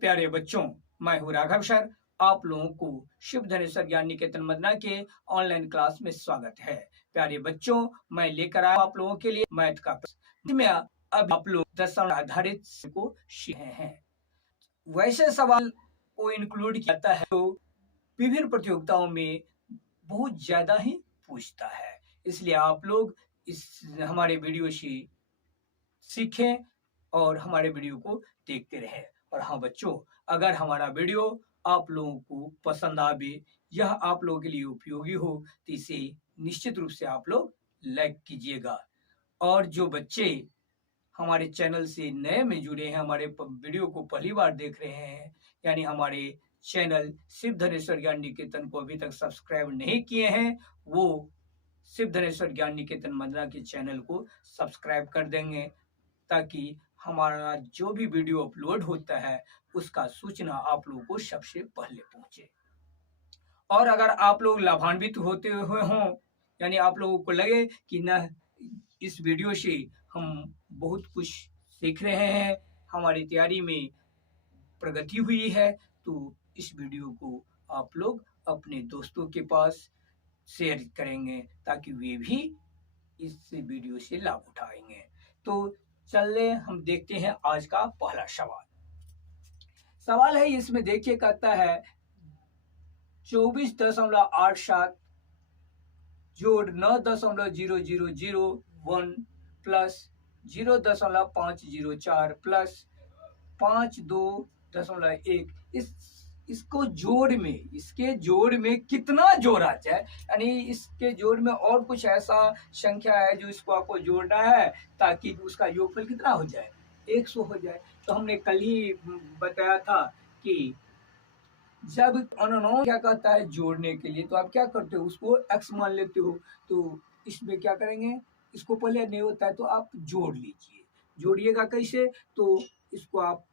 प्यारे बच्चों, मैं हूँ राघव सर। आप लोगों को शिव धनेश्वर ज्ञान निकेतन मदना के ऑनलाइन क्लास में स्वागत है। प्यारे बच्चों, मैं लेकर आया आप लोगों के लिए मैथ का प्रश्न में अब आप लोग दशमलव आधारित को सीख रहे हैं। वैसे सवाल को इंक्लूड किया जाता है तो विभिन्न प्रतियोगिताओं में बहुत ज्यादा ही पूछता है, इसलिए आप लोग इस हमारे वीडियो से सीखें और हमारे वीडियो को देखते रहें। और हाँ बच्चों, अगर हमारा वीडियो आप लोगों को पसंद आवे, यह आप लोगों के लिए उपयोगी हो, तो इसे निश्चित रूप से आप लोग लाइक कीजिएगा। और जो बच्चे हमारे चैनल से नए में जुड़े हैं, हमारे वीडियो को पहली बार देख रहे हैं, यानी हमारे चैनल शिव धनेश्वर ज्ञान निकेतन को अभी तक सब्सक्राइब नहीं किए हैं, वो शिव धनेश्वर ज्ञान निकेतन मदना के चैनल को सब्सक्राइब कर देंगे, ताकि हमारा जो भी वीडियो अपलोड होता है उसका सूचना आप लोगों को सबसे पहले पहुंचे। और अगर आप लोग लाभान्वित होते हुए हों, यानी आप लोगों को लगे कि न इस वीडियो से हम बहुत कुछ सीख रहे हैं, हमारी तैयारी में प्रगति हुई है, तो इस वीडियो को आप लोग अपने दोस्तों के पास शेयर करेंगे ताकि वे भी इस वीडियो से लाभ उठाएंगे। तो चलिए हम देखते हैं आज का पहला सवाल है। इसमें देखिए, कहता है 24.87 जोड़ 9.0001 प्लस 0.504 प्लस 52.1। इसको इसके जोड़ में कितना जोड़ा जाए, यानी इसके जोड़ में और कुछ ऐसा संख्या है जो इसको आपको जोड़ना है ताकि उसका योगफल कितना हो जाए, 100 हो जाए। तो हमने कल ही बताया था कि जब अननोन क्या कहता है जोड़ने के लिए, तो आप क्या करते हो, उसको x मान लेते हो। तो इसमें क्या करेंगे, इसको पहले नहीं होता है तो आप जोड़ लीजिए। जोड़िएगा कैसे, तो इसको आप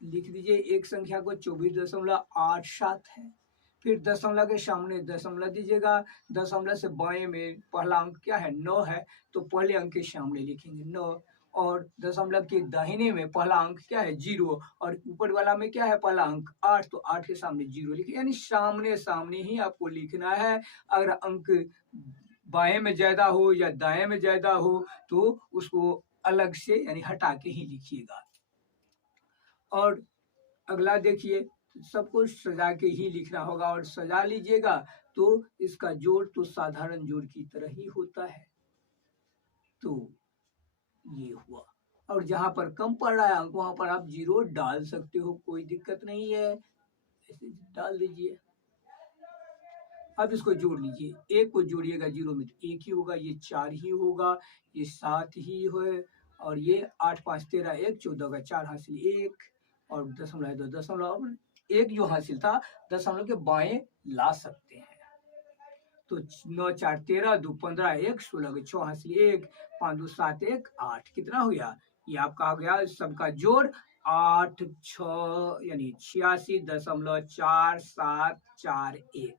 लिख दीजिए। एक संख्या को 24.87 है, फिर दशमलव के सामने दशमलव दीजिएगा। दशमलव से बाएं में पहला अंक क्या है, 9 है, तो पहले अंक के सामने लिखेंगे 9। और दशमलव के दाहिने में पहला अंक क्या है, 0, और ऊपर वाला में क्या है, पहला अंक 8, तो 8 के सामने 0 लिखे, यानी सामने सामने ही आपको लिखना है। अगर अंक बाएं में ज्यादा हो या दाएं में ज्यादा हो तो उसको अलग से यानी हटा के ही लिखिएगा। और अगला देखिए, सबको सजा के ही लिखना होगा, और सजा लीजिएगा तो इसका जोड़ तो साधारण जोड़ की तरह ही होता है। तो ये हुआ, और जहां पर कम पड़ रहा है अंक वहां पर आप 0 डाल सकते हो, कोई दिक्कत नहीं है, ऐसे डाल दीजिए। अब इसको जोड़ लीजिए, एक को जोड़िएगा 0 में तो 1 ही होगा, ये 4 ही होगा, ये 7 ही है, और ये 8 5 13 1 14 का 4 हासिल 1, और दशमलव 2 दशमलव 1 जो हासिल था दशमलव के बाएं ला सकते हैं। तो 9 4 13 2 15 1 16 के 6 हासिल 1 5 2 7 1 8, कितना हो गया, ये आपका हो गया सबका जोड़ 8 6 यानी 86.471।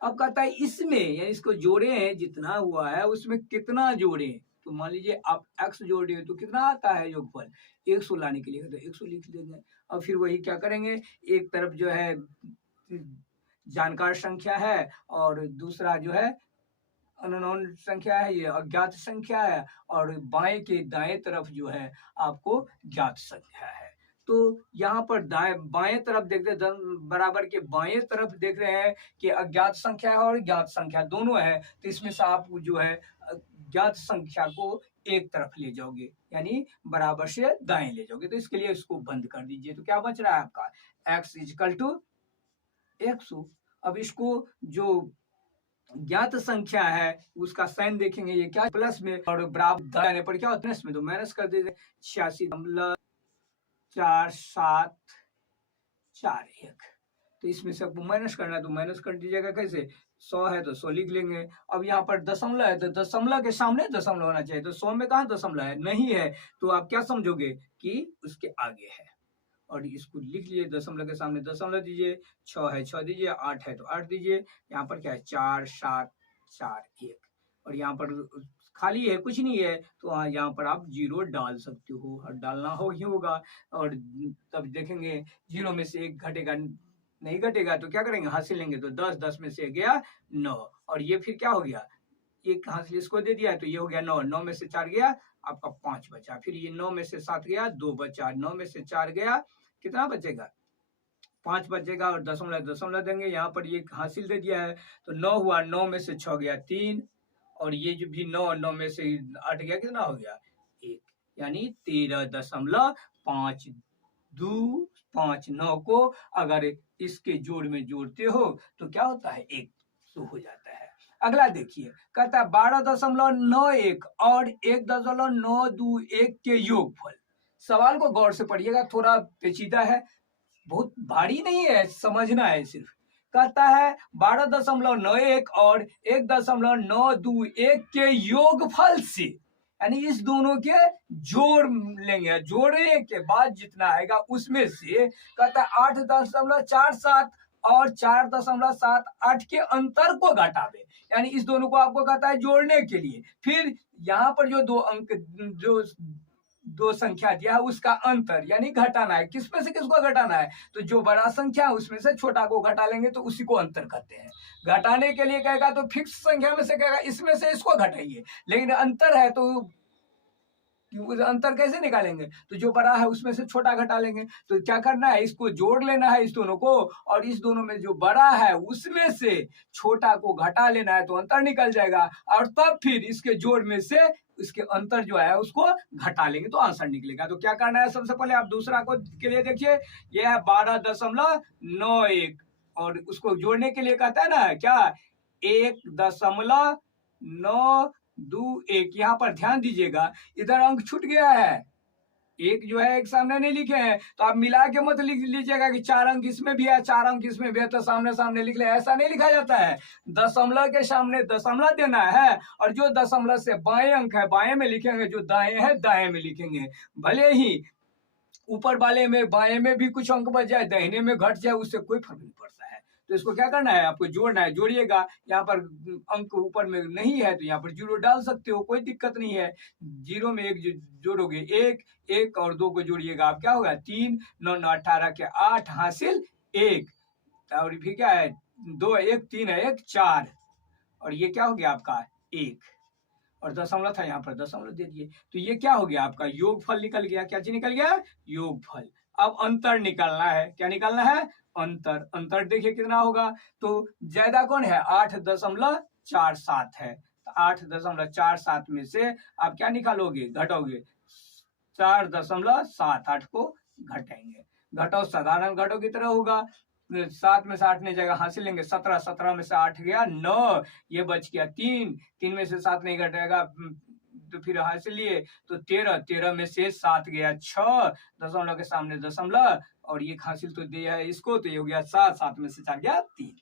अब कहता है इसमें, यानी इसको जोड़े हैं, जितना हुआ है उसमें कितना जोड़े। तो मान लीजिए आप x जोड़ रहे हो तो कितना आता है योगफल, 100 लाने के लिए तो 100 लिख देंगे। अब फिर वही क्या करेंगे, एक तरफ जो है जानकार संख्या है और दूसरा जो है अननोन संख्या है, ये अज्ञात संख्या है, और बाएं के दाएं तरफ जो है आपको ज्ञात संख्या है। तो यहाँ पर बाएं तरफ देखते, बराबर के बाएं तरफ देख रहे हैं कि अज्ञात संख्या है और ज्ञात संख्या दोनों है, तो इसमें से आप जो है ज्ञात संख्या को एक तरफ ले जाओगे, यानी बराबर से दाएं ले जाओगे। तो इसके लिए इसको बंद कर दीजिए, तो क्या बच रहा है आपका x इक्वल टू 100। अब इसको जो ज्ञात संख्या है उसका साइन देखेंगे, ये क्या प्लस में, और बराबर जाने पर क्या होता है इसमें, तो माइनस कर दीजिए। 86.4741, तो इसमें से आपको माइनस करना है तो माइनस कर दीजिएगा। कैसे, 100 है तो 100 लिख लेंगे। अब यहाँ पर दशमलव है तो दशमलव के सामने दशमलव होना चाहिए, तो 100 में कहाँ दशमलव है, नहीं है, तो आप क्या समझोगे कि उसके आगे है, और इसको लिख लीजिए। दशमलव के सामने दशमलव दीजिए, 6 है 6 दीजिए, 8 है तो 8 दीजिए। यहाँ पर क्या है, 4 7 4 1, और यहाँ पर खाली है, कुछ नहीं है, तो यहाँ पर आप 0 डाल सकते हो, और डालना हो ही होगा। और तब देखेंगे 0 में से 1 घटेगा, नहीं घटेगा तो क्या करेंगे, हासिल लेंगे, तो 10, 10 में से गया 9, और ये फिर क्या हो गया, एक हासिल इसको दे दिया, तो ये हो गया 9, 9 में से 4 गया आपका 5 बचा, फिर ये 9 में से 7 गया 2 बचा, 9 में से 4 गया कितना बचेगा, 5 बचेगा, और दशमलव दशमलव देंगे, यहाँ पर ये हासिल दे दिया है, तो 9 हुआ, 9 में से 6 गया 3, और ये जो भी 9, 9 में से 8 गया कितना हो गया 1, यानी 13.5 2 5 9 को अगर इसके जोड़ में जोड़ते हो तो क्या होता है 1 तो हो जाता है। अगला देखिए, कहता है 12.91 और 1.921 के योगफल। सवाल को गौर से पढ़िएगा, थोड़ा पेचीदा है, बहुत भारी नहीं है, समझना है सिर्फ। कहता है 12.91 और 1.921 के योगफल से, यानी इस दोनों के जोड़ लेंगे, जोड़ने के बाद जितना आएगा उसमें से कहता है 8.47 और 4.78 के अंतर को घटावे, यानी इस दोनों को आपको कहता है जोड़ने के लिए। फिर यहाँ पर जो दो अंक, जो दो संख्या दिया है उसका अंतर यानी घटाना है, किसमें से किसको घटाना है, तो जो बड़ा संख्या है उसमें से छोटा को घटा लेंगे तो उसी को अंतर कहते हैं। घटाने के लिए कहेगा तो फिक्स संख्या में से कहेगा इसमें से इसको घटाइए, लेकिन अंतर है तो अंतर कैसे निकालेंगे, तो जो बड़ा है उसमें से छोटा घटा लेंगे। तो क्या करना है, इसको जोड़ लेना है इस दोनों को, और इस दोनों में जो बड़ा है उसमें से छोटा को घटा लेना है तो अंतर निकल जाएगा, और तब फिर इसके जोड़ में से इसके अंतर जो है उसको घटा लेंगे तो आंसर निकलेगा। तो क्या करना है, सबसे पहले आप दूसरा को के लिए देखिए, यह है 12.91 और उसको जोड़ने के लिए कहता है ना क्या 1.921। यहाँ पर ध्यान दीजिएगा, इधर अंक छूट गया है, एक जो है एक सामने नहीं लिखे हैं, तो आप मिला के मत लिख लीजिएगा कि 4 अंक इसमें भी है 4 अंक इसमें भी है तो सामने सामने लिख ले, ऐसा नहीं लिखा जाता है। दशमलव के सामने दशमलव देना है, और जो दशमलव से बाएं अंक है बाएं में लिखेंगे, जो दाएं है दाएं में लिखेंगे। भले ही ऊपर वाले में बाएं में भी कुछ अंक बच जाए, दाहिने में घट जाए, उससे कोई फर्क नहीं पड़ता है। तो इसको क्या करना है, आपको जोड़ना है, जोड़िएगा। यहाँ पर अंक ऊपर में नहीं है तो यहाँ पर 0 डाल सकते हो, कोई दिक्कत नहीं है। 0 में 1 जोड़ोगे 1, 1 और 2 को जोड़िएगा, आप क्या होगा 3, 9 9 18 के 8 हासिल 1, और फिर क्या है 2 1 3 है 1 4, और ये क्या हो गया आपका 1, और दशमलव था यहाँ पर दशमलव दे दिए, तो ये क्या हो गया आपका योगफल निकल गया। क्या चीज निकल गया, योगफल। अब अंतर निकालना है, क्या निकालना है, अंतर। अंतर देखिए कितना होगा, तो ज्यादा कौन है 8.47 है, तो 8.48 में से आप क्या निकालोगे, घटोगे 4.78 को घटेंगे, घटाओ साधारण घटो की तरह होगा, 7 में से 8 नहीं जाएगा, हासिल लेंगे 17, 17 में से 8 गया 9, ये बच गया 3, 3 में से 7 नहीं घटेगा तो फिर हासिल लिए तो 13, 13 में से 7 गया 6, दशमलव के सामने दशमलव, और ये हासिल तो दिया है इसको, तो ये हो गया 7, 7 में से 4 गया 3।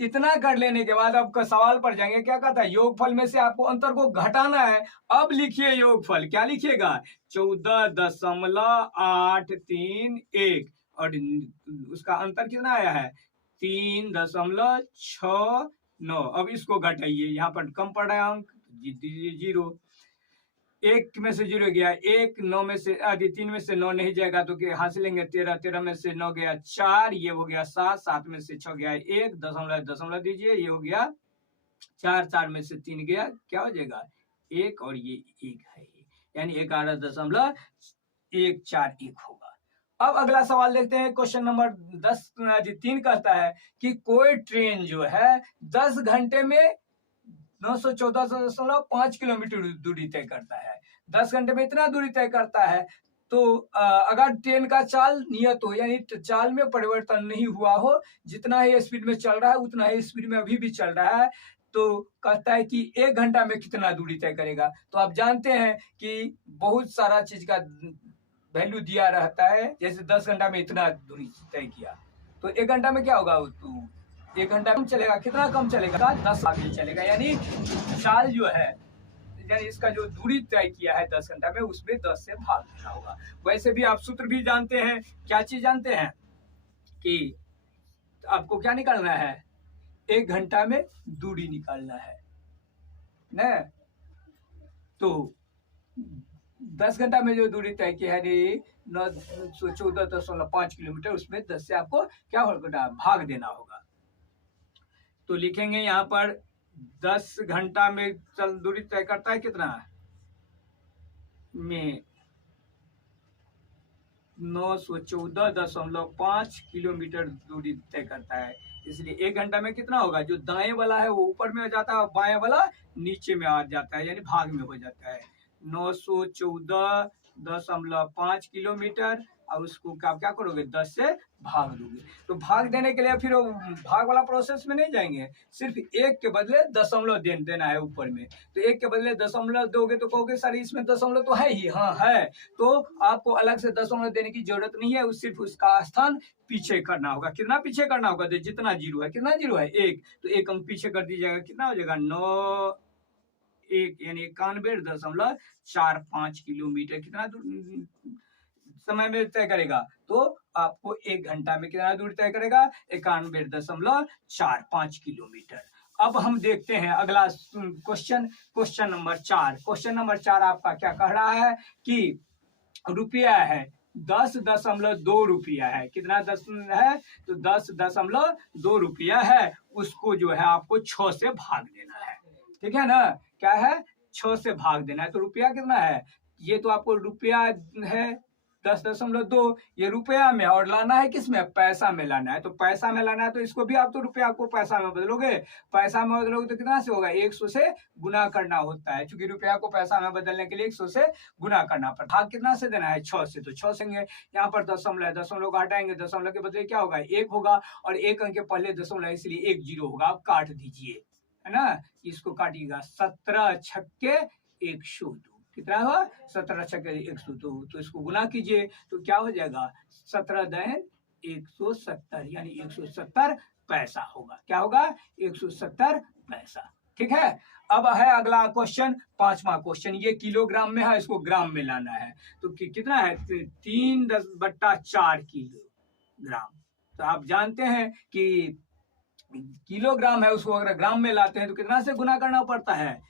इतना कर लेने के बाद आपका सवाल पर जाएंगे, क्या कहता है योगफल में से आपको अंतर को घटाना है। अब लिखिए योगफल, क्या लिखिएगा 14.831, और उसका अंतर कितना आया है 3.69। अब इसको घटाइए, यहाँ पर कम पड़ रहा है अंक, दीजिए 0, 1 में से 0 गया 1, 9 में से 3 में से 9 नहीं जाएगा तो हासिल लेंगे 13, 13 में से 9 गया 4, ये हो गया 7, 7 में से 6 गया 1, दशमलव दशमलव दीजिए, ये हो गया 4, 4 में से 3 गया, क्या हो जाएगा 1, और ये 1 है, यानी 11.141 होगा। अब अगला सवाल देखते हैं, क्वेश्चन नंबर 3 कहता है कि कोई ट्रेन जो है 10 घंटे में 914.5 किलोमीटर दूरी तय करता है, 10 घंटे में इतना दूरी तय करता है, तो अगर ट्रेन का चाल नियत हो, यानी चाल में परिवर्तन नहीं हुआ हो, जितना ही स्पीड में चल रहा है उतना ही स्पीड में अभी भी चल रहा है, तो कहता है कि 1 घंटा में कितना दूरी तय करेगा। तो आप जानते हैं कि बहुत सारा चीज का वैल्यू दिया रहता है, जैसे 10 घंटा में इतना दूरी तय किया, तो 1 घंटा में क्या होगा, तो 1 घंटा कम चलेगा, कितना कम चलेगा 10 आगे चलेगा, यानी चाल जो है, यानी इसका जो दूरी तय किया है 10 घंटा में उसमें 10 से भाग देना होगा। वैसे भी आप सूत्र भी जानते हैं, क्या चीज जानते हैं कि आपको क्या निकालना है, 1 घंटा में दूरी निकालना है न, तो 10 घंटा में जो दूरी तय की है 914.5 किलोमीटर, उसमें 10 से आपको क्या होगा, भाग देना होगा। तो लिखेंगे यहाँ पर 10 घंटा में चल दूरी तय करता है कितना, में 914.5 किलोमीटर दूरी तय करता है। इसलिए 1 घंटा में कितना होगा, जो दाएं वाला है वो ऊपर में हो जाता है और बाएं वाला नीचे में आ जाता है, यानी भाग में हो जाता है। 914.5 किलोमीटर और उसको क्या करोगे, 10 से भाग दोगे। तो भाग देने के लिए फिर भाग वाला प्रोसेस में नहीं जाएंगे, सिर्फ 1 के बदले दशमलव देना है ऊपर में। तो 1 के बदले दशमलव दोगे तो कहोगे सर इसमें दशमलव तो है ही, हाँ है, तो आपको अलग से दशमलव देने की जरूरत नहीं है, सिर्फ उसका स्थान पीछे करना होगा। कितना पीछे करना होगा, तो जितना जीरो है, कितना जीरो है 1, तो 1 अंक पीछे कर दीजिएगा, कितना हो जाएगा 9 1 यानी 91.45 किलोमीटर। कितना समय में तय करेगा, तो आपको 1 घंटा में कितना दूर तय करेगा, 91.45 किलोमीटर। अब हम देखते हैं अगला क्वेश्चन नंबर 4। क्वेश्चन नंबर 4 आपका क्या कह रहा है कि रुपया है 10.2 रुपया है। कितना 10 है, तो 10.2 रुपया है, उसको जो है आपको 6 से भाग देना है। ठीक है ना, क्या है, 6 से भाग देना है। तो रुपया कितना है, ये तो आपको रुपया है 10.2, ये रुपया में, और लाना है किस में, पैसा में लाना है। तो पैसा में लाना है तो इसको भी आप तो रुपया को पैसा में बदलोगे, पैसा में बदलोगे तो कितना से होगा, 100 से गुना करना होता है, क्योंकि रुपया को पैसा में बदलने के लिए 100 से गुना करना पड़ता है। भाग कितना से देना है, 6 से, तो 6 से यहाँ पर दशमलव को हटाएंगे, दशमलव के बदले क्या होगा 1 होगा, और 1 अंक के पहले दशमलव इसलिए 1 जीरो होगा, आप काट दीजिए, है ना, इसको काटिएगा, 17 छक्के 102, कितना हुआ, 17 छक्के 102, तो इसको गुना कीजिए तो क्या हो जाएगा, 17 दहन 170, यानी 170 पैसा होगा। क्या होगा, 170 पैसा। ठीक है, अब है अगला क्वेश्चन, 5वां क्वेश्चन, ये किलोग्राम में है, इसको ग्राम में लाना है। तो कितना है, 3/4 किलोग्राम। तो आप जानते हैं कि किलोग्राम है, उसको अगर ग्राम में लाते हैं तो कितना से गुना करना पड़ता है,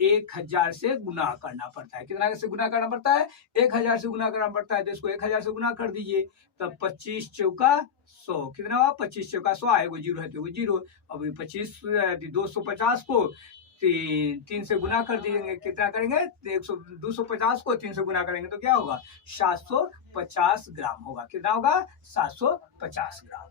1000 से गुना करना पड़ता है। कितना से गुना करना पड़ता है, 1000 से गुना करना पड़ता है। तो इसको 1000 से गुना कर दीजिए, तब 25 चौका 100, कितना हुआ, 25 चौका 100 आएगा, जीरो है तो वो जीरो। अब 25 250 को 3 से गुना कर दीजिए, कितना करेंगे, 250 को 3 से गुना करेंगे तो क्या होगा, 750 ग्राम होगा। कितना होगा, 750 ग्राम।